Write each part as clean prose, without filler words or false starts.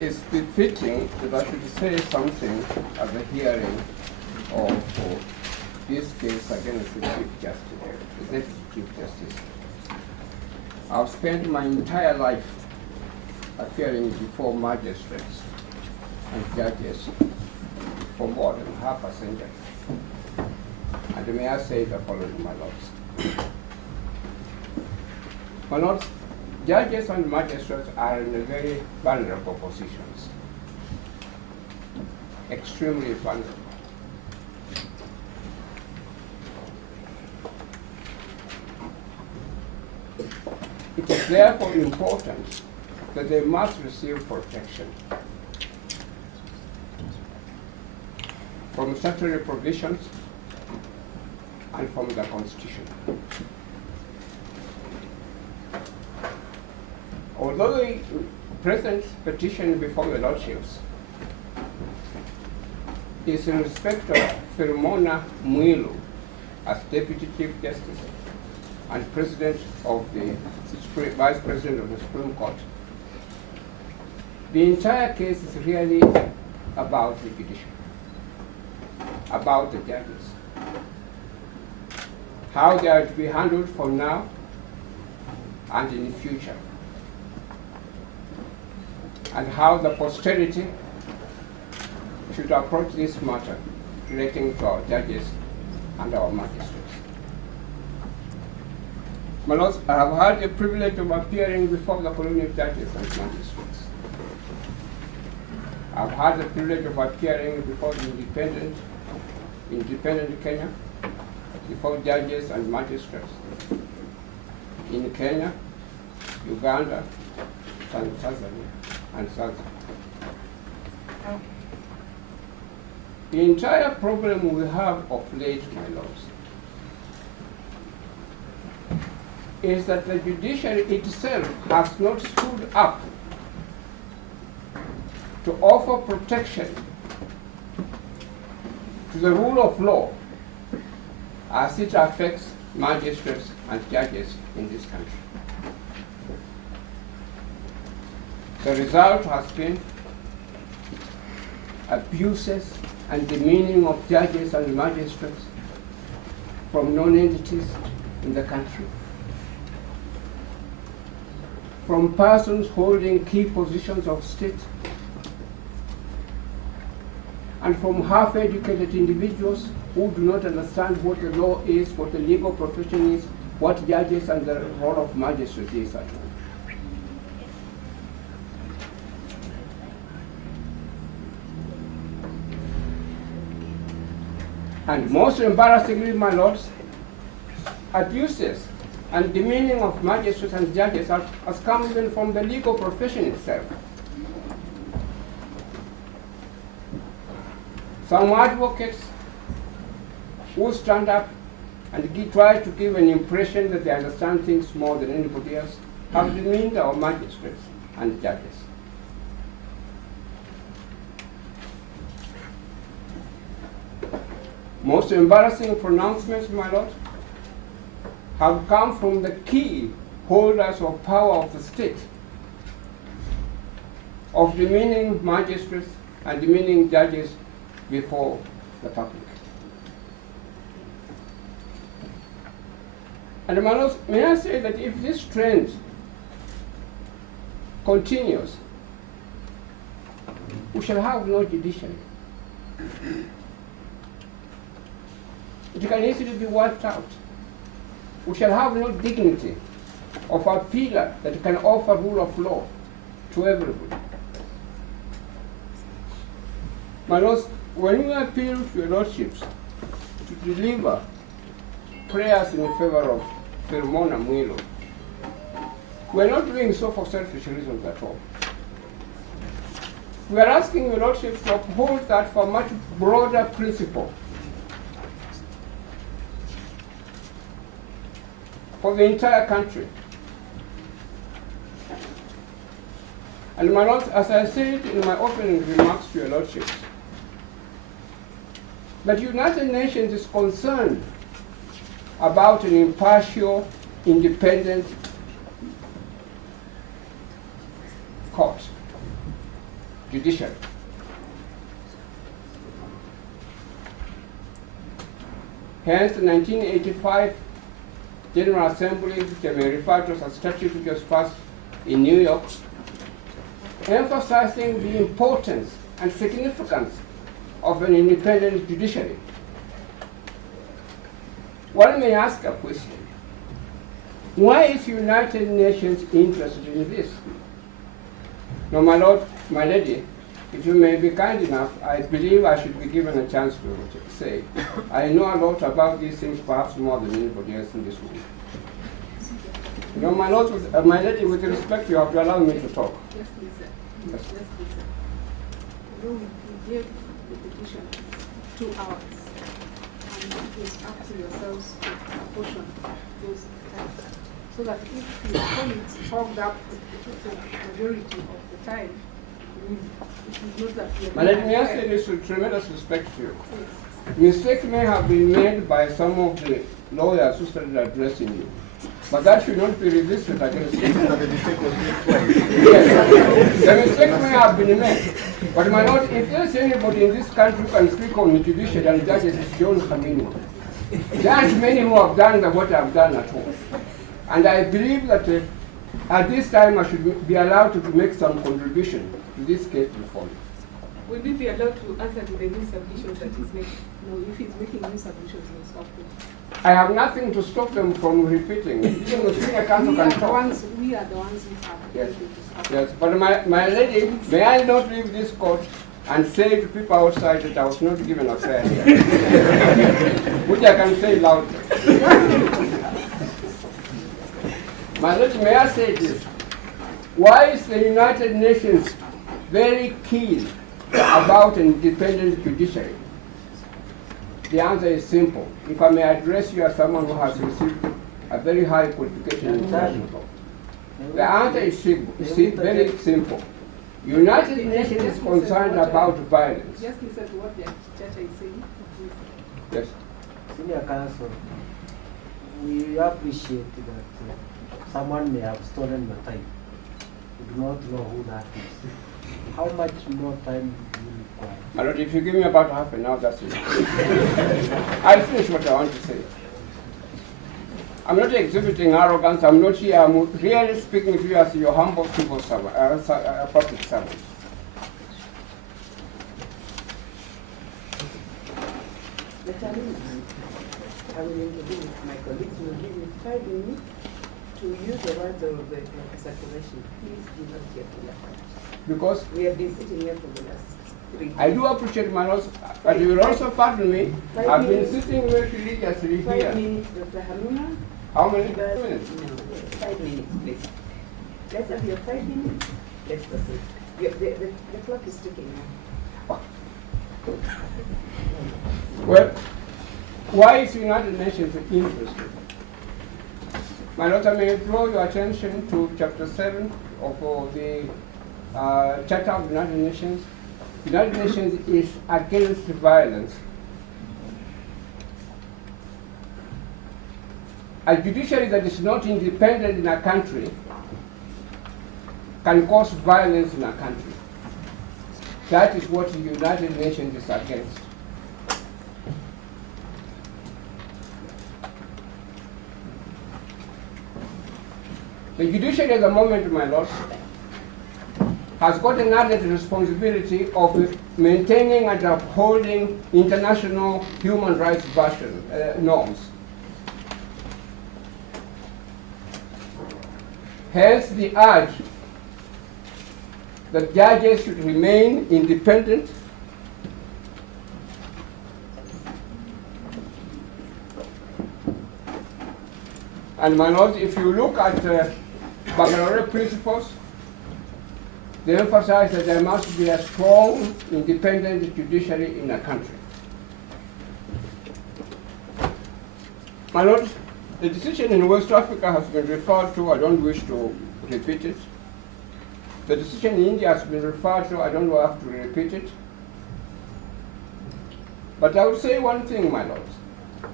It's befitting that I should say something at the hearing of this case against the Chief Justice, the Deputy Chief Justice. I've spent my entire life appearing before magistrates and judges for more than half a century. And may I say the following, my lords. My lords, judges and magistrates are in a very vulnerable positions, extremely vulnerable. It is therefore important that they must receive protection from statutory provisions and from the Constitution. Although the present petition before the Lordships is in respect of Philomena Mwilu as Deputy Chief Justice and President of the Vice President of the Supreme Court, the entire case is really about the judiciary, about the judges, how they are to be handled from now and in the future, and how the posterity should approach this matter relating to our judges and our magistrates. My lords, I have had the privilege of appearing before the colonial judges and magistrates. I've had the privilege of appearing before the independent Kenya, before judges and magistrates in Kenya, Uganda, Tanzania, and South Africa. The entire problem we have of late, my lords, is that the judiciary itself has not stood up to offer protection to the rule of law as it affects magistrates and judges in this country. The result has been abuses and demeaning of judges and magistrates from non-entities in the country, from persons holding key positions of state, and from half-educated individuals who do not understand what the law is, what the legal profession is, what judges and the role of magistrates is at all. And most embarrassingly, my lords, abuses and demeaning of magistrates and judges has come even from the legal profession itself. Some advocates who stand up and try to give an impression that they understand things more than anybody else have demeaned our magistrates and judges. Most embarrassing pronouncements, my lord, have come from the key holders of power of the state, of demeaning magistrates and demeaning judges before the public. And my lords, may I say that if this trend continues, we shall have no judiciary. It can easily be wiped out. We shall have no dignity of a pillar that can offer rule of law to everybody. My lords, when we appeal to your lordships to deliver prayers in favor of Philomena Mwilu, we're not doing so for selfish reasons at all. We're asking your lordships to uphold that for a much broader principle, for the entire country. And my lords, as I said in my opening remarks to your lordships, that the United Nations is concerned about an impartial, independent court. judiciary. Hence, the 1985 General Assembly, which I may refer to as a statute which was passed in New York, emphasizing the importance and significance of an independent judiciary. One may ask a question. Why is the United Nations interested in this? Now, my lord, my lady, if you may be kind enough, I believe I should be given a chance to say, I know a lot about these things, perhaps more than anybody else in this room. You know, my lord, my lady, with respect, you have to allow me to talk. Yes, please, sir. Yes. Yes, please, sir. You know, we gave the petition 2 hours, and it was up to yourselves to apportion those times, so that if your colleagues fogged up the majority of the time, it is not that we are. My lady, may I say this with tremendous respect to you? Yes. Mistakes may have been made by some of the lawyers who started addressing you, but that should not be resisted against you. Yes, the mistake may have been made, but my lord, if there is anybody in this country who can speak on the judiciary and judges, it's John Khaminwa. There aren't many who have done what I have done at all. And I believe that at this time I should be allowed to make some contribution to this case before you. Will we be allowed to answer to the new submissions that he's making? No, if he's making new submissions, he'll stop it. I have nothing to stop them from repeating. Even the senior counsel can talk. We are the ones who have Yes, to stop. yes. But my lady, may I not leave this court and say to people outside that I was not given a fair hearing, which I can say loudly. My lady, may I say this? Why is the United Nations very keen about an independent judiciary? The answer is simple. If I may address you as someone who has received a very high qualification in international law, the answer is very simple. United Nations is concerned about violence. Just listen to what the judge is saying. Yes. Senior counsel, we appreciate that someone may have stolen your time. We do not know who that is. How much more time do you require? My lord, if you give me about half an hour, that's enough. I'll finish what I want to say. I'm not exhibiting arrogance. I'm not here. I'm really speaking to you as your humble civil servant, public servant. I will introduce my colleagues. Will give you 5 minutes to use the words of the circulation. Please do not get to that. Because we have been sitting here for the last 3 days. I do appreciate my lord, but you will also pardon me. 5 I've been minutes. sitting very religiously 5 here. minutes, Dr. Haruna. How many But minutes? no, 5 minutes, please. Let's have your 5 minutes. Let's proceed. The clock is ticking now. Well, why is the United Nations interested? My lord, I may draw your attention to Chapter 7 of the Charter of the United Nations. The United Nations is against violence. A judiciary that is not independent in a country can cause violence in a country. That is what the United Nations is against. The judiciary at the moment, my lord, has got an added responsibility of maintaining and upholding international human rights norms. Hence the urge that judges should remain independent, and my lord, if you look at Bangalore principles, they emphasize that there must be a strong, independent judiciary in a country. My lord, the decision in West Africa has been referred to. I don't wish to repeat it. The decision in India has been referred to. I don't have to repeat it. But I would say one thing, my lords.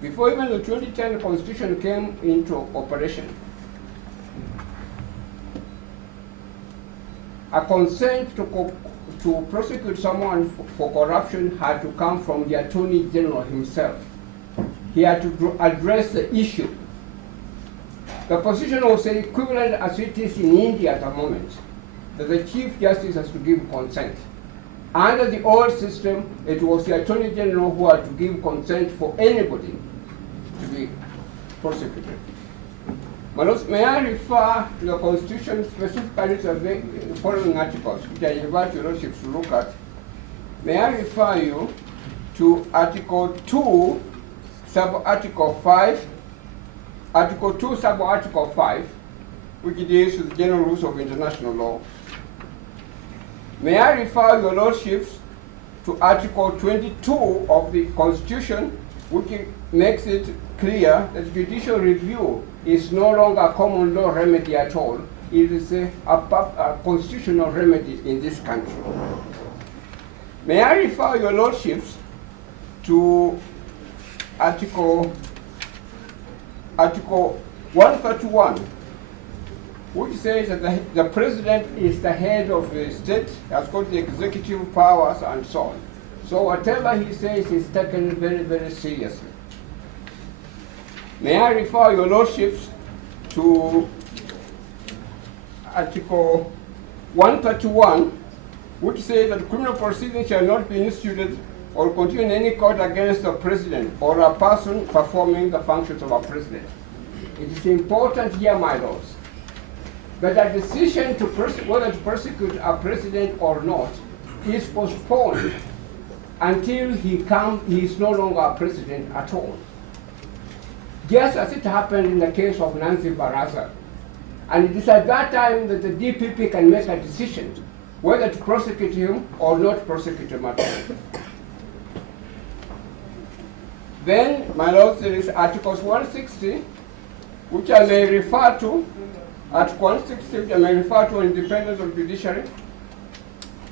Before even the 2010 Constitution came into operation, a consent to prosecute someone for corruption had to come from the Attorney General himself. He had to address the issue. The position was equivalent as it is in India at the moment, that the Chief Justice has to give consent. Under the old system, it was the Attorney General who had to give consent for anybody to be prosecuted. May I refer to the Constitution, specifically to the following articles, which I invite your lordships to look at. May I refer you to Article 2, Sub-Article 5, Article 2, Sub-Article 5, which deals with general rules of international law. May I refer your lordships to Article 22 of the Constitution, which makes it clear that judicial review is no longer a common law remedy at all. It is a constitutional remedy in this country. May I refer your lordships to Article 131, which says that the president is the head of the state, has got the executive powers and so on. So whatever he says is taken very, very seriously. May I refer your lordships to Article 131, which says that criminal proceedings shall not be instituted or continue in any court against the president or a person performing the functions of a president. It is important here, my lords, that a decision to whether to prosecute a president or not is postponed until he is no longer a president at all. Just as it happened in the case of Nancy Baraza. And it is at that time that the DPP can make a decision whether to prosecute him or not prosecute him at all. Then, my lords, there is Articles 160, which I may refer to. Article 160, which I may refer to on independence of judiciary.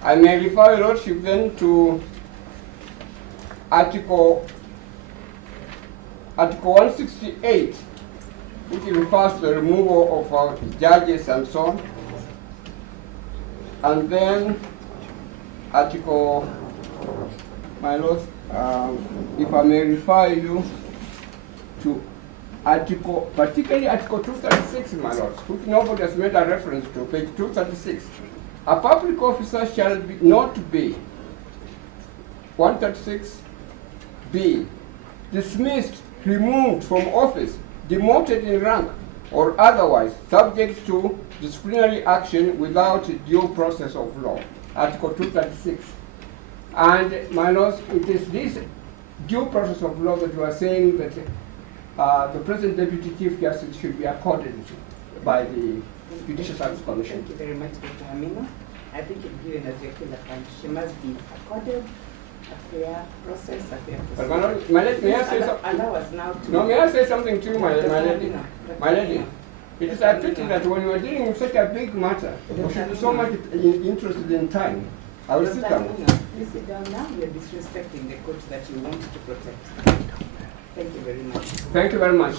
I may refer your lordship then to Article 168, which refers to the removal of judges and so on. And then Article, my lords, if I may refer you to particularly Article 236, my lords, which nobody has made a reference to, page 236. A public officer shall not be, 136B, dismissed, removed from office, demoted in rank, or otherwise subject to disciplinary action without due process of law. Article 236. And, my lords, it is this due process of law that you are saying that the President Deputy Chief Justice should be accorded by the Judicial Service Commission. Thank you very much, Dr. Khaminwa. I think if given a particular point, she must be accorded a fair process, a fair process. But may I say something? Allow us now to... No, may I say something to you, my lady? My lady, it is a pity that when you are dealing with such a big matter, you should be so much interested in time. I will sit down. Please sit down now. You are disrespecting the court that you want to protect. Thank you very much. Thank you very much.